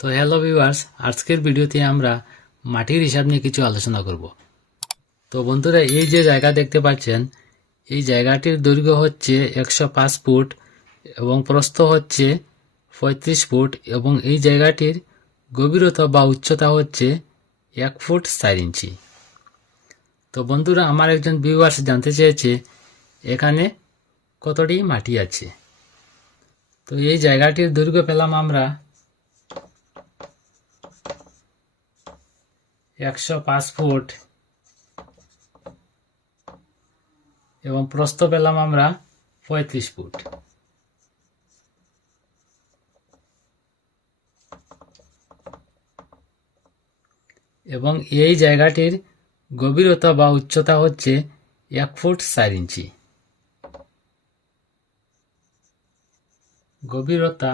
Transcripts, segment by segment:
তো hello viewers, আজকের ভিডিওতে আমরা মাটির হিসাব নিয়ে কিছু আলোচনা করব। তো বন্ধুরা, এই যে জায়গা দেখতে পাচ্ছেন, এই জায়গাটির দৈর্ঘ্য হচ্ছে একশো পাঁচ ফুট এবং প্রস্থ হচ্ছে পঁয়ত্রিশ ফুট এবং এই জায়গাটির গভীরতা বা উচ্চতা হচ্ছে এক ফুট চার ইঞ্চি। তো বন্ধুরা, আমার একজন ভিউয়ার্স জানতে চেয়েছে, এখানে কতটি মাটি আছে? তো এই জায়গাটির দৈর্ঘ্য পেলাম আমরা একশো পাঁচ ফুট এবং প্রস্থ পেলাম আমরা পঁয়ত্রিশ ফুট। এবং এই জায়গাটির গভীরতা বা উচ্চতা হচ্ছে এক ফুট চার ইঞ্চি। গভীরতা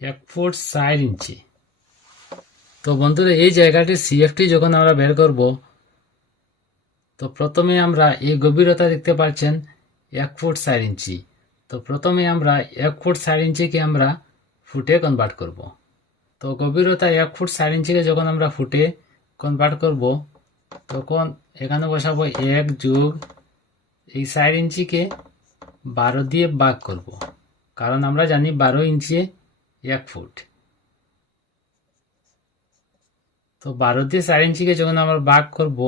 এক ফুট চার ইঞ্চি। তো বন্ধুরা, এই জায়গাটির সিএফটি যখন আমরা বের করব, তো প্রথমে আমরা এই গভীরতা দেখতে পাচ্ছেন এক ফুট চার ইঞ্চি। তো প্রথমে আমরা এক ফুট চার ইঞ্চিকে আমরা ফুটে কনভার্ট করব। তো গভীরতা এক ফুট চার ইঞ্চিকে যখন আমরা ফুটে কনভার্ট করব, তখন এখানে বসাবো এক যুগ এই চার ইঞ্চিকে বারো দিয়ে ভাগ করব। কারণ আমরা জানি বারো ইঞ্চি এক ফুট। তো বারো দিয়ে চার ইঞ্চিকে যখন আমরা ভাগ করব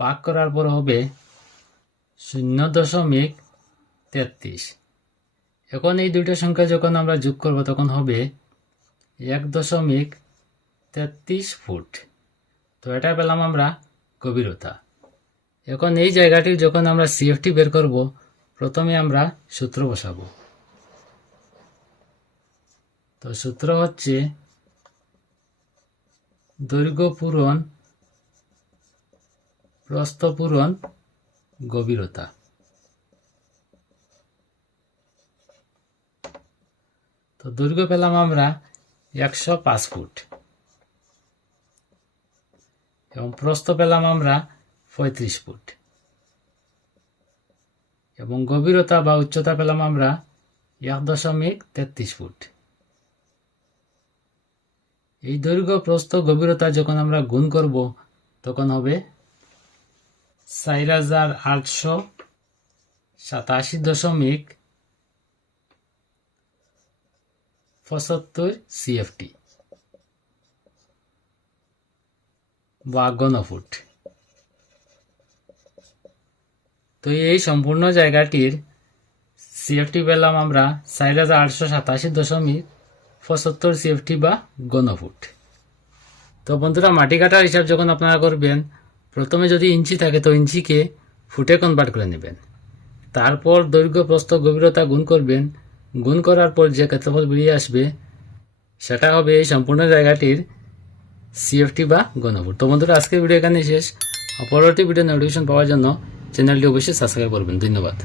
ভাগ করার পর হবে শূন্য দশমিক তেত্রিশ। এখন এই দুইটা সংখ্যা যখন আমরা যোগ করব, তখন হবে এক দশমিক তেত্রিশ ফুট। তো এটা পেলাম আমরা গভীরতা। এখন এই জায়গাটির যখন আমরা সিএফটি বের করব, প্রথমে আমরা সূত্র বসাবো। তো সূত্র হচ্ছে দৈর্ঘ্য পূরণ, প্রস্থ পূরণ, গভীরতা। তো দৈর্ঘ্য পেলাম আমরা একশো পাঁচ ফুট। এবং প্রস্থ পেলাম আমরা পঁয়ত্রিশ ফুট। এবং গভীরতা বা উচ্চতা পেলাম আমরা এক দশমিক তেত্রিশ ফুট। এই দৈর্ঘ্য, প্রস্থ, গভীরতা যখন আমরা গুণ করব, তখন হবে চার হাজার আটশো সাতাশি দশমিক পঁচাত্তর সিএফটি বা গণফুট তো এই সম্পূর্ণ জায়গাটির সিএফটি পেলাম আমরা চার হাজার আটশো সাতাশি দশমিক পঁচাত্তর সিএফটি বা গণফুট তো বন্ধুরা, মাটি কাটার হিসাব যখন আপনারা করবেন, প্রথমে যদি ইঞ্চি থাকে, তো ইঞ্চিকে ফুটে কনভার্ট করে নেবেন। তারপর দৈর্ঘ্য, প্রস্থ, গভীরতা গুণ করবেন। গুণ করার পর যে ক্ষেত্রফল বেরিয়ে আসবে, সেটা হবে এই সম্পূর্ণ জায়গাটির সিএফটি বা গণফুট তো বন্ধুরা, আজকের ভিডিও এখানে শেষ। পরবর্তী ভিডিও নোটিফিকেশন পাওয়ার জন্য চ্যানেলটি অবশ্যই সাবস্ক্রাইব করবেন। ধন্যবাদ।